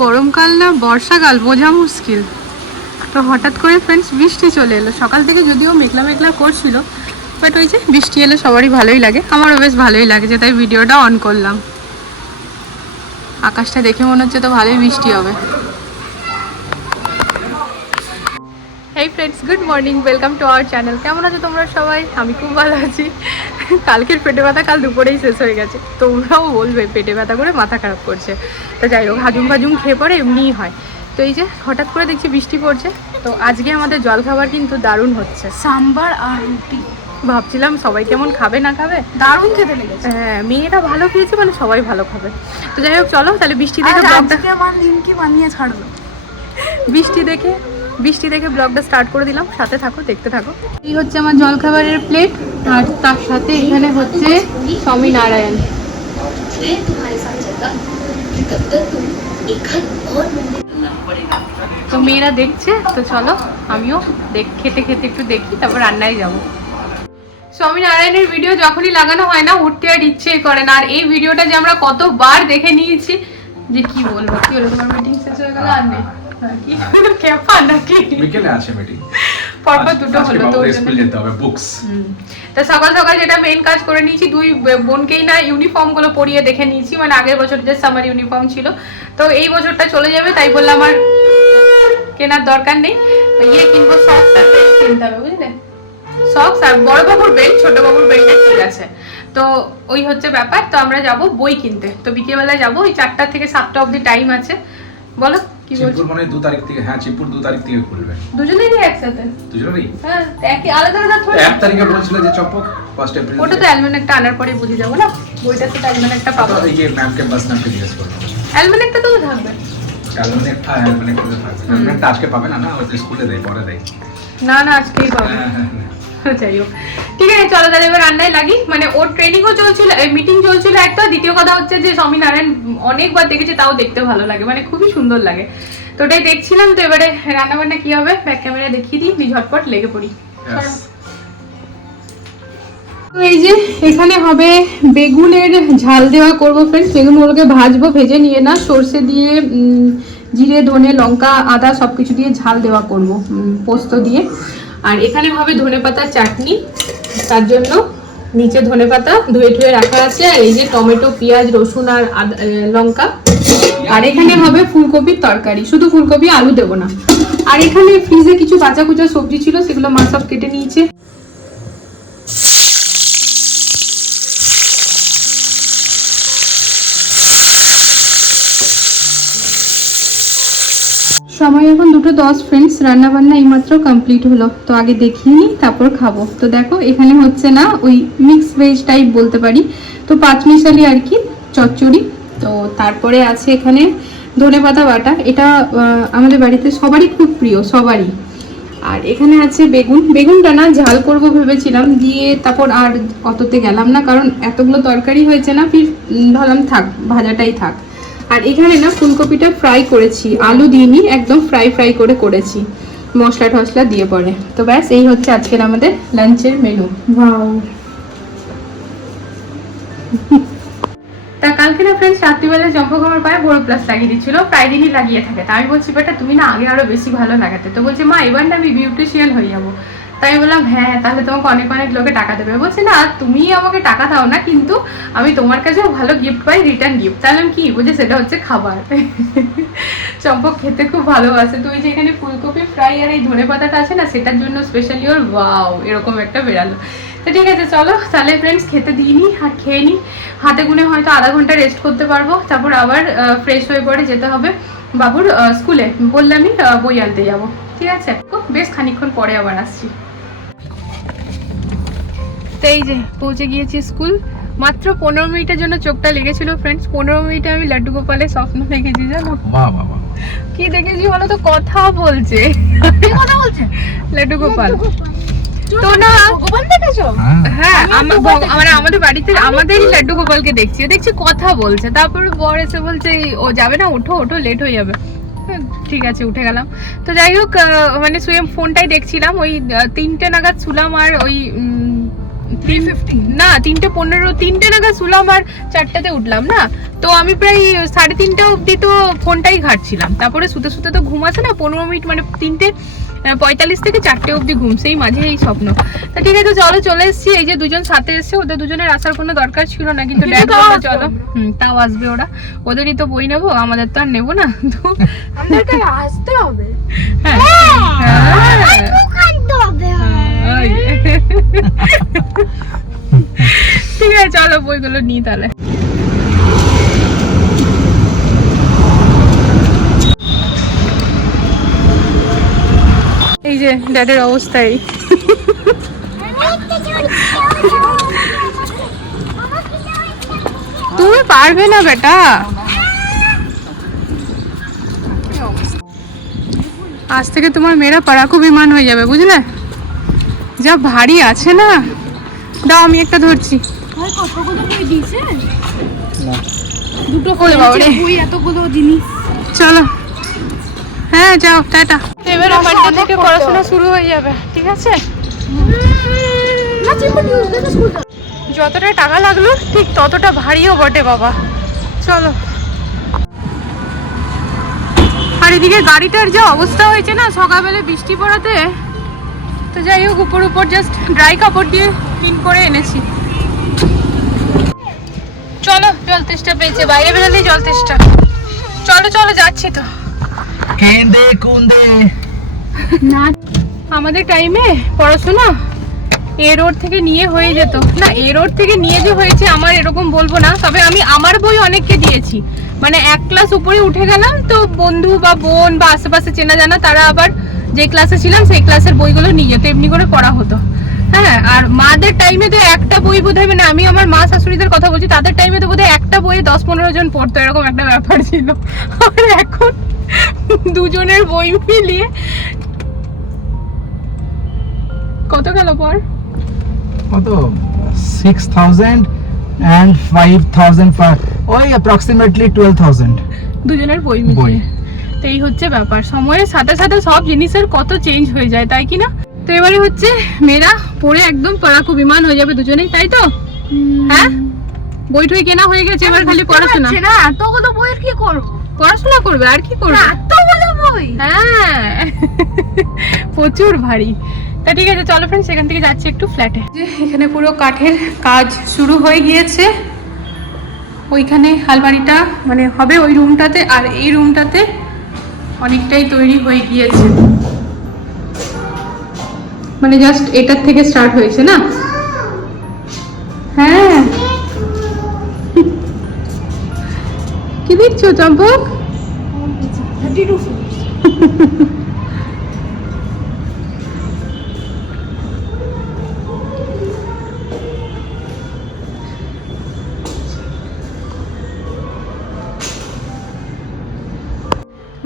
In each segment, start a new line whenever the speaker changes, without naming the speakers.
গরমকাল না, বর্ষাকাল, বোঝা মুশকিল। তো হঠাৎ করে ফ্রেন্ডস বৃষ্টি চলে এলো। সকাল থেকে যদিও মেঘলা মেঘলা করছিল বাট ওই যে বৃষ্টি এলে সবারই ভালোই লাগে। আমারও বেশ ভালোই লাগে যে তাই ভিডিওটা অন করলাম। আকাশটা দেখে মনে হচ্ছে তো ভালোই বৃষ্টি হবে। Hey friends good morning welcome to our channel কেমন আছো তোমরা সবাই? আমি খুব ভালো আছি। কালকের পেটে ব্যথা কাল দুপুরেই শেষ হয়ে গেছে। তোমরাও বলবে পেটে ব্যথা করে মাথা খারাপ করছে। তো যাই হোক হাজুম ফাজুম খেয়ে পরে এমনিই হয়। তো এই যে হঠাৎ করে দেখছি বৃষ্টি পড়ছে। তো আজকে আমাদের জলখাবার কিন্তু দারুণ হচ্ছে।
সাম্বার আর রুটি।
ভাবছিলাম সবাই কেমন খাবে না খাবে?
দারুণ খেতে লেগেছে।
হ্যাঁ মেয়েরা ভালো খেয়েছে মানে সবাই ভালো খাবে। তো যাই হোক চলো তাহলে বৃষ্টি দেখে
আমার নিমকি বানিয়ে ছাড়লো।
বৃষ্টি দেখে বৃষ্টি দেখে ব্লগটা স্টার্ট করে দিলাম। সাথে থাকো দেখতে থাকো। এই হচ্ছে আমার জলখাবারের প্লেট আর তার সাথে এখানে হচ্ছে
স্বামী নারায়ণ।
তো মেয়েরা দেখছে তো চলো আমিও দেখ খেতে খেতে একটু দেখি তারপর রান্নায় যাব। স্বামীনারায়ণের ভিডিও যখনই লাগানো হয় না উঠতে আর ইচ্ছেই করে না। আর এই ভিডিওটা যে আমরা কতবার দেখে নিয়েছি যে কি বলব? কি বলব? মিটিং শেষ হয়ে গেল আর নেই। ক্যাপা নাকি?
বিকেলে আছে মিটিং
পরপর দুটো হলো তো
স্কুল যেতে হবে বুকস
তা সকাল সকাল যেটা মেন কাজ করে নিয়েছি দুই বোনকেই না ইউনিফর্ম পরিয়ে দেখে নিয়েছি মানে আগের বছর যে সামার ইউনিফর্ম ছিল। তো এই বছরটা চলে যাবে তাই বললাম আমার কেনার দরকার নেই। ইয়ে কিনবো সক্স আর বেল্ট কিনতে হবে বুঝলে? সক্স আর বড় বাবুর বেল্ট ছোট বাবুর বেল্টটা ঠিক আছে। তো ওই হচ্ছে ব্যাপার তো আমরা যাব বই কিনতে। তো বিকেলবেলা যাব ওই চারটা থেকে সাতটা অবধি টাইম আছে। বলো? কি
মানে তারিখ থেকে হ্যাঁ তারিখ থেকে খুলবে।
দুজনেই একসাথে?
দুজনেরই?
হ্যাঁ একই আলাদা আলাদা
তো
থোড়ি
তারিখে বলছিল যে চম্পক ফার্স্ট এপ্রিল
ওটা তো অ্যালমেনেকটা আনার পরে বুঝে যাব না? বইটাতে তো অ্যালমেনেকটা পাবো।
এই যে ম্যামকে বাস ম্যামকে জিজ্ঞেস করব
অ্যালমেনেকটা তো থাকবে।
অ্যালবামে একটা থাকবে। অ্যালবামটা আজকে পাবে না না ওই স্কুলে দেয় পরে দেয়।
না না আজকেই পাবে।
হ্যাঁ হ্যাঁ হ্যাঁ।
যাই হোক। ঠিক আছে চলো তাহলে এবার রান্নায় লাগি। মানে ওর ট্রেনিংও চলছিল মিটিং চলছিল একটা। দ্বিতীয় কথা হচ্ছে যে স্বামীনারায়ণ অনেকবার দেখেছি তাও দেখতে ভালো লাগে। মানে খুবই সুন্দর লাগে। তো ওটাই দেখছিলাম তো এবারে রান্না বান্না কি হবে? ব্যাক ক্যামেরা দেখিয়ে দিই দিয়ে ঝটপট লেগে পড়ি। তো এই যে এখানে হবে বেগুনের ঝাল দেওয়া করব ফ্রেন্ডস বেগুনগুলোকে ভাজবো ভেজে নিয়ে না সর্ষে দিয়ে জিরে ধনে লঙ্কা আদা সব কিছু দিয়ে ঝাল দেওয়া করব পোস্ত দিয়ে। আর এখানে হবে ধনে পাতার চাটনি, তার জন্য নিচে ধনে পাতা ধুয়ে ধুয়ে রাখা আছে, আর এই যে টমেটো, পেঁয়াজ, রসুন আর লঙ্কা। আর এখানে হবে ফুলকপির তরকারি, শুধু ফুলকপি, আলু দেবো না। আর এখানে ফ্রিজে কিছু কাঁচা কুচা সবজি ছিল, সেগুলো মা সব কেটে নিয়েছে। সময় এখন দুটো দশ ফ্রেন্ডস রান্না বান্না এইমাত্র কমপ্লিট হলো। তো আগে দেখিয়ে নিই, তারপর খাব। তো দেখো, এখানে হচ্ছে না ওই মিক্স ভেজ টাইপ বলতে পারি। তো পাঁচমিশালি আর কি, চচ্চড়ি। তো তারপরে আছে এখানে ধনে পাতা বাটা। এটা আমাদের বাড়িতে সবারই খুব প্রিয়, সবারই। আর এখানে আছে বেগুন। বেগুনটা না ঝাল করব ভেবেছিলাম, দিয়ে তারপর আর অততে গেলাম না, কারণ এতগুলো তরকারি হয়েছে না, ফির ভাবলাম থাক, ভাজাটাই থাক। আর এখানে না ফুলকপিটা ফ্রাই করেছি। আলু দিইনি একদম ফ্রাই ফ্রাই করে করেছি। মশলা টসলা দিয়ে পরে। তো ব্যাস এই হচ্ছে আজকের আমাদের লাঞ্চের মেনু তা কালকে না ফ্রেন্ডস রাত্রিবেলা চম্পক আমার পায়ে বড় প্লাস লাগিয়ে দিচ্ছিল, প্রায় দিনই লাগিয়ে থাকে। তা আমি বলছি, বেটা, তুমি না আগে আরও বেশি ভালো লাগাতে। তো বলছে, মা, এবার না আমি বিউটিশিয়ান হয়ে যাব। তাই বললাম হ্যাঁ তাহলে তোমাকে অনেক অনেক লোকে টাকা দেবে। বলছে, না, তুমি আমাকে টাকা দাও না, কিন্তু আমি তোমার কাছেও ভালো গিফট পাই রিটার্ন গিফট তাহলে আমি কি? বলছে, সেটা হচ্ছে খাবার। চম্পক খেতে খুব ভালোবাসে। তো ওই যে এখানে ফুলকপি ফ্রাই আর এই ধনে পাতাটা আছে না, সেটার জন্য স্পেশালি ওর ওয়াও এরকম একটা বেরালো তো ঠিক আছে চলো। তাহলে ফ্রেন্ডস খেতে দিইনি আর খেয়ে নিই হাতে গুনে হয়তো আধা ঘণ্টা রেস্ট করতে পারব। তারপর আবার ফ্রেশ হয়ে পরে যেতে হবে বাবুর স্কুলে বললামই বই আনতে যাব। ঠিক আছে? বেশ খানিকক্ষণ পরে আবার আসছি। তো এই যে পৌঁছে গিয়েছি স্কুল মাত্র পনেরো মিনিটের জন্য চোখটা লেগেছিল ফ্রেন্ডস পনেরো মিনিটে আমি লাড্ডু গোপালের স্বপ্ন দেখেছি জানো? কি দেখেছি বলো তো? কথা বলছে।
কথা বলছে?
লাড্ডু গোপাল। তো না।
ভগবান দেখেছ?
হ্যাঁ।
মানে আমাদের বাড়িতে আমাদেরই লাড্ডু গোপালকে দেখছি। দেখছি। কথা বলছে। তারপর বর এসে বলছে ও যাবে না? ওঠো ওঠো লেট হয়ে যাবে। ঠিক আছে উঠে গেলাম। তো যাই হোক মানে ফোনটাই দেখছিলাম। ওই তিনটে নাগাদ শুলাম আর ওই তিন না তিনটে পনেরো তিনটে নাগাদ শুলাম আর চারটাতে উঠলাম না? তো আমি প্রায় সাড়ে তিনটে অবধি তো ফোনটাই ঘাটছিলাম। তারপরে শুতে শুতে তো ঘুম আসে না পনেরো মিনিট মানে তিনটে পঁয়তাল্লিশ থেকে চারটে অবধি ঘুম সেই মাঝে এই স্বপ্ন। তা ঠিক আছে চলো চলে এসেছি। এই যে দুজন সাথে এসছে ওদের দুজনের আসার কোনো দরকার ছিল না কিন্তু
কিন্তু
ড্যাড বলল চলো। হুম তাও আসবে ওরা। ওদেরই তো বই নেব আমাদের তো আর নেব না। তো
আসতে হবে।
হ্যাঁ। হ্যাঁ। ঠিক আছে চলো বইগুলো নিই তাহলে। ড্যাডের অবস্থা এই তুমি পারবে না বেটা। আজ থেকে তোমার মেয়েরা পাড়াকু বিমান হয়ে যাবে বুঝলে? যা ভারী আছে না। দাও আমি একটা ধরছি।
দুটো এতগুলো জিনিস।
চলো। হ্যাঁ যাও টাটা। এবার আমারটা থেকে পড়াশোনা শুরু হয়ে যাবে ঠিক আছে? যতটা টাকা লাগল ঠিক ততটা ভারীও বটে বাবা। চলো। আর এদিকে গাড়িটার যা অবস্থা হয়েছে না সকালবেলা বৃষ্টি পড়াতে তো যাই হোক উপর উপর জাস্ট ড্রাই কাপড় দিয়ে ক্লিন করে এনেছি। চলো জল তেষ্টা পেয়েছে বাইরে বেরোলেই জল তেষ্টা। চলো চলো যাচ্ছি তো।
কেন্দে কুন্দে
না, আমাদের টাইমে পড়াশোনা এ রোড থেকে নিয়ে হয়ে যেত। না, এ রোড থেকে নিয়ে যে হয়েছে আমার এরকম বলব না, তবে আমি আমার বই অনেককে দিয়েছি। মানে এক ক্লাস উপরে উঠে গেলাম তো বন্ধু বা বোন বা আশেপাশে চেনা জানা তারা আবার যে ক্লাসে ছিলাম, সেই ক্লাসের বইগুলো নিয়ে যেত, এমনি করে পড়া হতো। হ্যাঁ আর মাদের টাইমে তো একটা বই বোধ হয় মানে আমি আমার মা শাশুড়িদের কথা বলছি, তাদের টাইমে তো বোধহয় একটা বইয়ে দশ পনেরো জন পড়তো, এরকম একটা ব্যাপার ছিল। আর এখন দুজনের বই মিলিয়ে। কত গেল পর?
কত? Six thousand and five thousand ওই অ্যাপ্রক্সিমেটলি টুয়েলভ থাউজেন্ড
দুজনের বই। মিলিয়ে। তো এই হচ্ছে ব্যাপার। সময়ের সাথে সাথে সব জিনিসের কত চেঞ্জ হয়ে যায় তাই কি না? তো এবারে হচ্ছে মেয়েরা পড়ে একদম পড়াকু বিমান হয়ে যাবে দুজনেই তাই তো? হ্যাঁ? বই টই কেনা হয়ে গেছে এবার খালি পড়াশোনা।
না। এতগুলো বইয়ের কি করব?
পড়াশোনা করবে আর কি করবে?
এতগুলো বই
হ্যাঁ। প্রচুর ভারী। তা ঠিক আছে চলো ফ্রেন্ড সেখান থেকে যাচ্ছি একটু ফ্ল্যাটে এখানে পুরো কাঠের কাজ শুরু হয়ে গিয়েছে। ওইখানে আলমারিটা মানে হবে ওই রুমটাতে আর এই রুমটাতে অনেকটাই তৈরি হয়ে গিয়েছে। মানে জাস্ট এটার থেকে স্টার্ট হয়েছে না? হ্যাঁ। কি দেখছ চম্পক?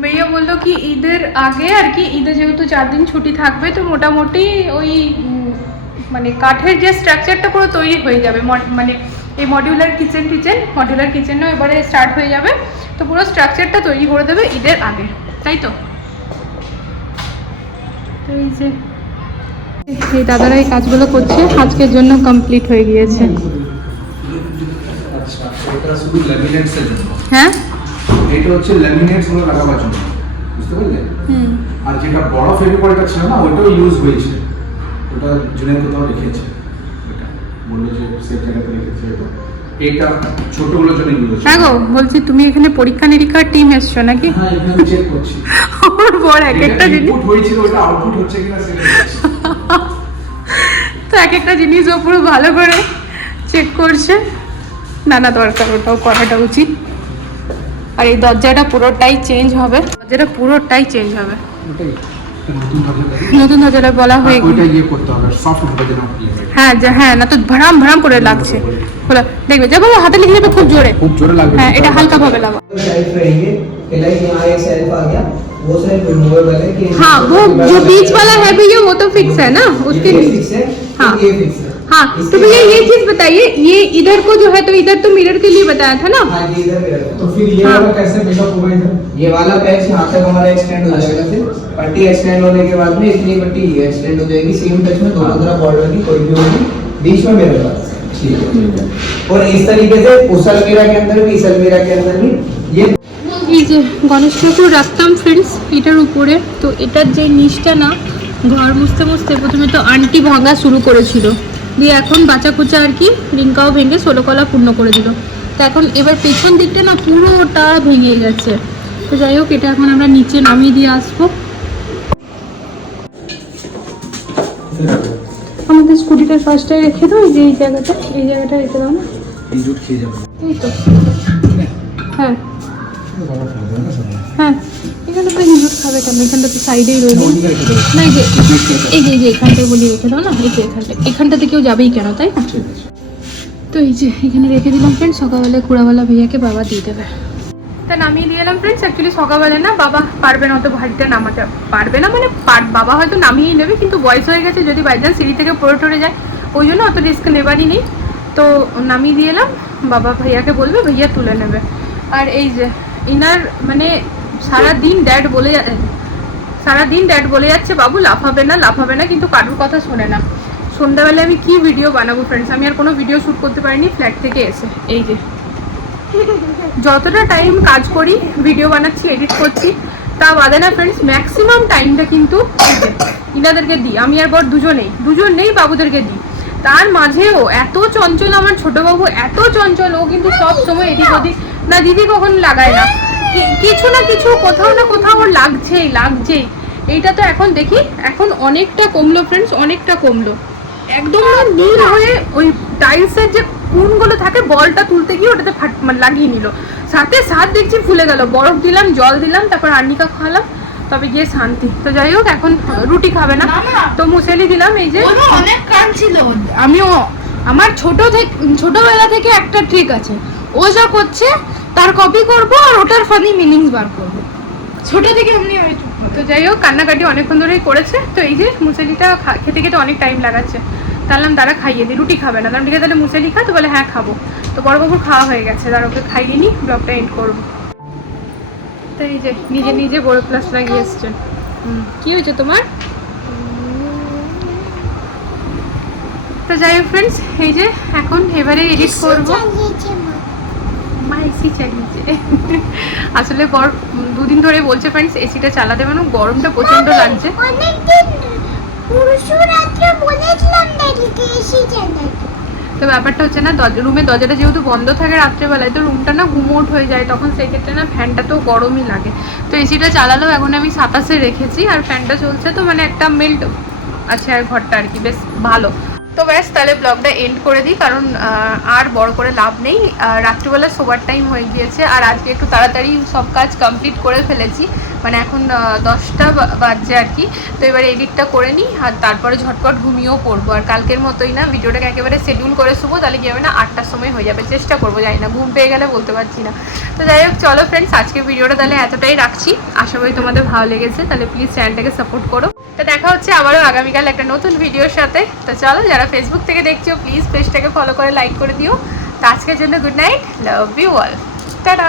ভাইয়া বলল কি, ঈদের আগে আর কি, ঈদে যেহেতু চার দিন ছুটি থাকবে, তো মোটামুটি ওই মানে কাঠের যে স্ট্রাকচারটা পুরো তৈরি হয়ে যাবে মানে এই মডিউলার কিচেন টিচেন মডিউলার কিচেনও এবারে স্টার্ট হয়ে যাবে। তো পুরো স্ট্রাকচারটা তৈরি করে দেবে ঈদের আগে তাই তো? এই যে এই দাদারা এই কাজগুলো করছে আজকের জন্য কমপ্লিট হয়ে গিয়েছে।
আচ্ছা
হ্যাঁ?
এটা হচ্ছে ল্যামিনেটসগুলো লাগাবার জন্য বুঝতে পারলে? আর যেটা বড় ফেভিকলটা ছিল না ওটাও ইউজ হয়েছে। ওটা জুনের কোথাও রেখেছে। বলল যে সেফ জায়গাতে রেখেছে এটা ছোটগুলোর জন্য ইউজ হচ্ছে।
হ্যাঁ বলছি তুমি এখানে পরীক্ষা নিরীক্ষার টিম এসছো নাকি?
হ্যাঁ এখানে চেক করছি।
আমার এক একটা জিনিস
ইনপুট হয়েছিল ওটা আউটপুট হচ্ছে কিনা সেটা
তো এক একটা জিনিস ও পুরো ভালো করে চেক করছে। না না দরকার ওটাও করাটা উচিত। আর এই দরজাটা পুরোটাই চেঞ্জ হবে। দরজাটা পুরোটাই চেঞ্জ হবে।
ওটাই। নতুন ভাবে
নতুন দরজাটা বলা হয়ে
ওইটা ইয়ে করতে হবে সফট হবে যেন ইয়ে হয়।
হ্যাঁ যা হ্যাঁ না তো ভরাম ভরাম করে লাগছে বলো দেখবে যা বাবা হাতে লিখে নেবে খুব জোরে
খুব জোরে লাগবে
হ্যাঁ এটা হালকা ভাবে লাগা
सेल्फ रहेंगे कि लाइक यहाँ एक सेल्फ आ गया वो सेल्फ रिमूवेबल है कि
हाँ वो जो बीच वाला है भैया वो तो फिक्स है ना उसके
ये
नीचे
फिक्स है
हाँ।
हाँ ये फिक्स है
हाँ तो भैया ये चीज बताइए ये इधर को जो है तो इधर तो मिरर के लिए बताया था ना
हाँ जी इधर मेरा
तो फिर ये
हाँ।
वाला कैसे मेकअप होगा इधर
ये वाला पैच यहाँ तक हमारा एक्सटेंड हो जाएगा फिर पट्टी एक्सटेंड होने के बाद में इतनी पट्टी ये एक्सटेंड हो जाएगी सेम टच में दोनों तरफ बॉर्डर की कोई भी होगी बीच में मेरे पास ठीक है और इस तरीके से उस अलमीरा के अंदर भी इस अलमीरा के अंदर भी ये
এই যে গণেশ ঠাকুর রাখতাম ফ্রেন্ডস এটার উপরে তো এটার যে নিচটা না ঘর মুছতে মুছতে প্রথমে তো আন্টি ভাঙা শুরু করেছিল দিয়ে এখন বাঁচা কুচা আর কি রিঙ্কাও ভেঙে ষোলো কলা পূর্ণ করে দিল। তো এখন এবার পেছন দিকটা না পুরোটা ভেঙে গেছে। তো যাই হোক এটা এখন আমরা নিচে নামিয়ে দিয়ে আসব। আমাদের স্কুটিটা ফার্স্টে রেখে দাও এই যে এই জায়গাটা এই জায়গাটা রেখে দাও না।
এই
তো। হ্যাঁ। হ্যাঁ। এখানে তো খাবে কেন? এখানটা তো সাইডেই রইল না এই যে এই যে এই যে এখানটায় বলি রেখে দাও না? এই যে এখানটা এখানটাতে কেউ যাবেই কেন তাই না? তো এই যে এখানে রেখে দিলাম ফ্রেন্ড সকালবেলা কুড়াওয়ালা ভাইয়াকে বাবা দিয়ে দেবে। তা নামিয়ে দিয়ে এলাম ফ্রেন্ডস অ্যাকচুয়ালি সকালবেলা না বাবা পারবে না অত ভারীটা নামাতে। পারবে না মানে বাবা হয়তো নামিয়েই নেবে কিন্তু বয়স হয়ে গেছে যদি বাই চান্স সিঁড়ি থেকে পড়ে টরে যায়। ওই জন্য অত রিস্ক নেবারই নেই। তো নামিয়ে দিয়ে এলাম বাবা ভাইয়াকে বলবে ভাইয়া তুলে নেবে। আর এই যে ইনার মানে সারা দিন ড্যাড বলে সারাদিন ড্যাড বলে যাচ্ছে, বাবু, লাফাবে না লাফাবে না, কিন্তু কারোর কথা শোনে না। সন্ধ্যাবেলায় আমি কি ভিডিও বানাবো ফ্রেন্ডস আমি আর কোনো ভিডিও শ্যুট করতে পারিনি ফ্ল্যাট থেকে এসে। এই যে। যতটা টাইম কাজ করি ভিডিও বানাচ্ছি এডিট করছি, তা বাদে না ফ্রেন্ডস ম্যাক্সিমাম টাইমটা কিন্তু ইনাদেরকে দিই। আমি আর বর দুজনেই দুজন নেই বাবুদেরকে দিই। তার মাঝেও এত চঞ্চল আমার ছোট বাবু, এত চঞ্চল, ও কিন্তু সব সময় এদিক ওদিক না, দিদি কখন লাগায় না। কিছু না কিছু কোথাও না কোথাও ওর লাগছেই লাগছেই। এইটা তো এখন দেখি এখন অনেকটা কমলো ফ্রেন্ডস অনেকটা কমলো। একদম নীল হয়ে ওই টাইলসের যে কোনগুলো থাকে বলটা তুলতে গিয়ে ওটাতে ফাট মানে লাগিয়ে নিল। সাথে সাথ দেখছি ফুলে গেল বরফ দিলাম জল দিলাম তারপর আর্নিকা খাওয়ালাম তবে গিয়ে শান্তি। তো যাই হোক এখন রুটি খাবে না। তো মুসেলি দিলাম এই যে
অনেক কান ছিল।
আমিও আমার ছোট থেকে ছোটবেলা থেকে একটা ট্রিক আছে। ও যা করছে তার কপি করব আর ওটার ফানি মিনিংস বার করব।
ছোট থেকে এমনি হয়
তো যাই হোক কান্নাকাটি অনেকক্ষণ ধরেই করেছে। তো এই যে মুসেলিটা খেতে খেতে অনেক টাইম লাগাচ্ছে। তাহলে তারা খাইয়ে দিই রুটি খাবে না। তাহলে ঠিক আছে তাহলে মুসেলি খা তো বলে হ্যাঁ খাব। তো বড় বাবুর খাওয়া হয়ে গেছে। তার ওকে খাইয়ে নিই ব্লগটা এন্ড করব। তো এই যে নিজে নিজে বড় ক্লাস লাগিয়ে এসছে। হুম, কি হয়েছে তোমার? তো যাই হোক ফ্রেন্ডস এই যে এখন এবারে এডিট করব। মা এসি চালিয়েছে। আসলে বর দুদিন ধরে বলছে ফ্রেন্ডস এসিটা চালাতে মানে গরমটা প্রচণ্ড লাগছে। তো ব্যাপারটা হচ্ছে না রুমের দরজাটা যেহেতু বন্ধ থাকে রাত্রেবেলায় তো রুমটা না গুমোট হয়ে যায় তখন সেক্ষেত্রে না ফ্যানটা তো গরমই লাগে। তো এসিটা চালালেও এখন আমি সাতাশে রেখেছি আর ফ্যানটা চলছে তো মানে একটা মিল্ড আছে আর ঘরটা আর কি বেশ ভালো। তো ব্যাস, তাহলে ব্লগটা এন্ড করে দিই, কারণ আর বড় করে লাভ নেই। রাত্রিবেলা শোবার টাইম হয়ে গিয়েছে, আর আজকে একটু তাড়াতাড়ি সব কাজ কমপ্লিট করে ফেলেছি। মানে এখন দশটা বাজছে আর কি, তো এবারে এডিটটা করে নিই, আর তারপরে ঝটপট ঘুমিয়েও পড়ব। আর কালকের মতোই না, ভিডিওটাকে একেবারে শিডিউল করে শুবো, তাহলে কি হবে না, আটটার সময় হয়ে যাবে, চেষ্টা করব, জানি না, ঘুম পেয়ে গেলে বলতে পারছি না। তো যাই হোক, চলো ফ্রেন্ডস আজকে ভিডিওটা তাহলে এতটাই রাখছি। আশা করি তোমাদের ভালো লেগেছে, তাহলে প্লিজ চ্যানেলটাকে সাপোর্ট করো। তো দেখা হচ্ছে আবারও আগামীকাল একটা নতুন ভিডিওর সাথে। তো চলো, যারা ফেসবুক থেকে দেখছ প্লিজ পেজটাকে ফলো করে লাইক করে দিও। তো আজকের জন্য good night love you all tata!